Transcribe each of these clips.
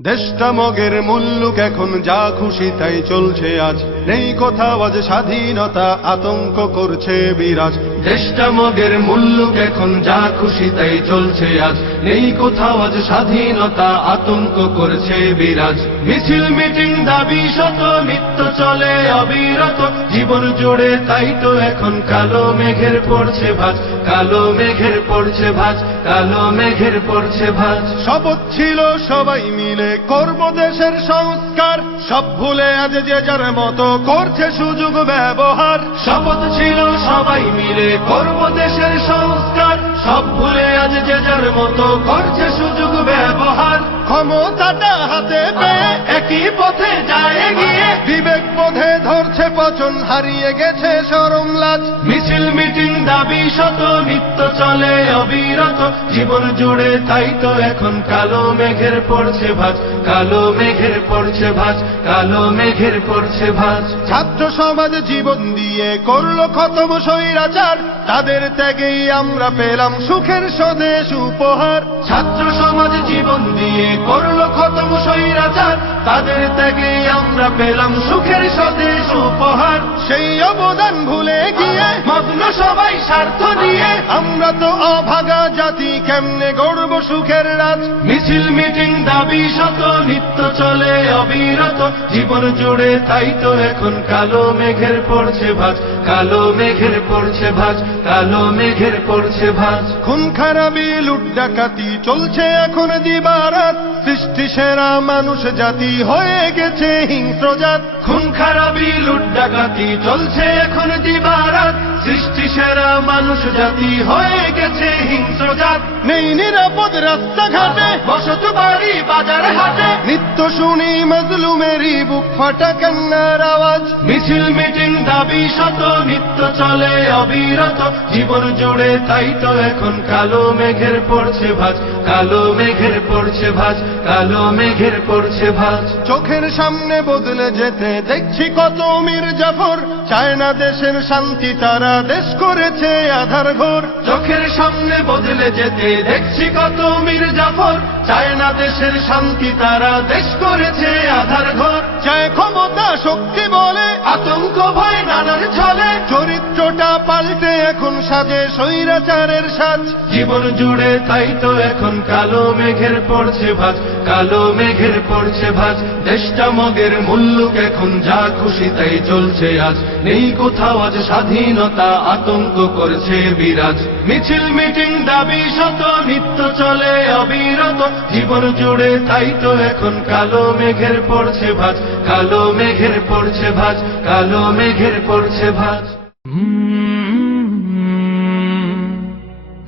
দেশটা মগের মুল্লুক এখন যা খুশি তাই চলছে আজ, নেই কোথাও আজ স্বাধীনতা, আতঙ্ক করছে বিরাজ। দেশটা মগের মুল্লুক এখন যা খুশি তাই চলছে আজ, নেই কোথাও আজ স্বাধীনতা, আতঙ্ক করছে বিরাজ। মিছিল মিটিং দাবি শত নিত্য চলে অবিরত, জীবন জুড়ে তাই তো এখন কালো মেঘের পড়ছে ভাঁজ, কালো মেঘের পড়ছে ভাঁজ, কালো মেঘের পড়ছে ভাঁজ। শপথ ছিল সবাই মিলে করব দেশের সংস্কার, সব ভুলে আজ যে যার মতো করছে সুযোগ ব্যবহার। শপথ ছিল সবাই মিলে করব দেশের সংস্কার, সব ভুলে আজ যে যার মতো করছে সুযোগ ব্যবহার। ক্ষমতাটা হাতে পেয়ে একই পথে যায় এগিয়ে, বিবেক বোধে ধরছে পচন, হারিয়ে গেছে শরম লাজ। মিছিল মিটিং দাবি শত নিত্য চলে অবিরত, জীবন জুড়ে তাই তো এখন কালো মেঘের পড়ছে ভাঁজ, কালো মেঘের পড়ছে ভাঁজ, কালো মেঘের পড়ছে ভাঁজ। ছাত্র সমাজ জীবন দিয়ে করলো খতম স্বৈরাচার, তাদের ত্যাগেই আমরা পেলাম সুখের স্বদেশ উপহার। ছাত্র সমাজ জীবন দিয়ে করলো খতম স্বৈরাচার, তাদের ত্যাগেই আমরা পেলাম সুখের স্বদেশ উপহার। সেই অবদান ভুলে গিয়ে মগ্ন সবাই স্বার্থ নিয়ে, আমরা তো অভাগা জাতি, কেমনে গড়ব সুখের রাজ। মিছিল মিটিং দাবি শত নিত্য চলে অবিরত, জীবন জুড়ে তাই তো এখন কালো মেঘের পড়ছে ভাঁজ, কালো মেঘের পড়ছে ভাঁজ, কালো মেঘের পড়ছে ভাঁজ। খুন খারাপি লুট ডাকাতি চলছে এখন দিবারাত, সৃষ্টি সেরা মানুষ জাতি হয়ে গেছে হিংস্র জাত। খুন খারাপি লুট ডাকাতি চলছে এখন দিবারাত, সৃষ্টি সেরা মানুষ জাতি হয়ে গেছে হিংস্র জাত। নেই নিরাপদ রাস্তাঘাটে, বসত বাড়ি বাজার হাটে, নিত্য শুনি মজলুমেরই বুক ফাটা কান্নার আওয়াজ। মিছিল মিটিং দাবি শত নিত্য চলে অবিরত, জীবন জুড়ে তাই তো এখন কালো মেঘের পড়ছে ভাঁজ, কালো মেঘের পড়ছে ভাঁজ, কালো মেঘের পড়ছে ভাঁজ। চোখের সামনে বদলে যেতে দেখছি কত মীর জাফর, চায় না দেশের শান্তি, তারা দেশ করেছে আধার ঘর। চোখের সামনে বদলে যেতে দেখছি কত মীর জাফর, চায় না দেশের শান্তি, তারা দেশ করেছে আধার ঘর। চায় ক্ষমতা শক্তি বলে আতঙ্ক ভয় নানার ছলে, চরিত্রটা পাল্টে এখন সাজে স্বৈরাচারের সাজ। জীবন জুড়ে তাই তো এখন কালো মেঘের পড়ছে ভাঁজ, কালো মেঘের পড়ছে ভাঁজ। দেশটা মগের মুল্লুক এখন যা খুশি তাই চলছে আজ, নেই কোথাও আজ স্বাধীনতা, আতঙ্ক করছে বিরাজ। মিছিল মিটিং দাবি শত নিত্য চলে অবিরত, জীবন জুড়ে তাই তো এখন কালো মেঘের পড়ছে ভাঁজ, কালো মেঘের পড়ছে ভাঁজ, কালো মেঘের পড়ছে ভাঁজ।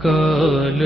কাল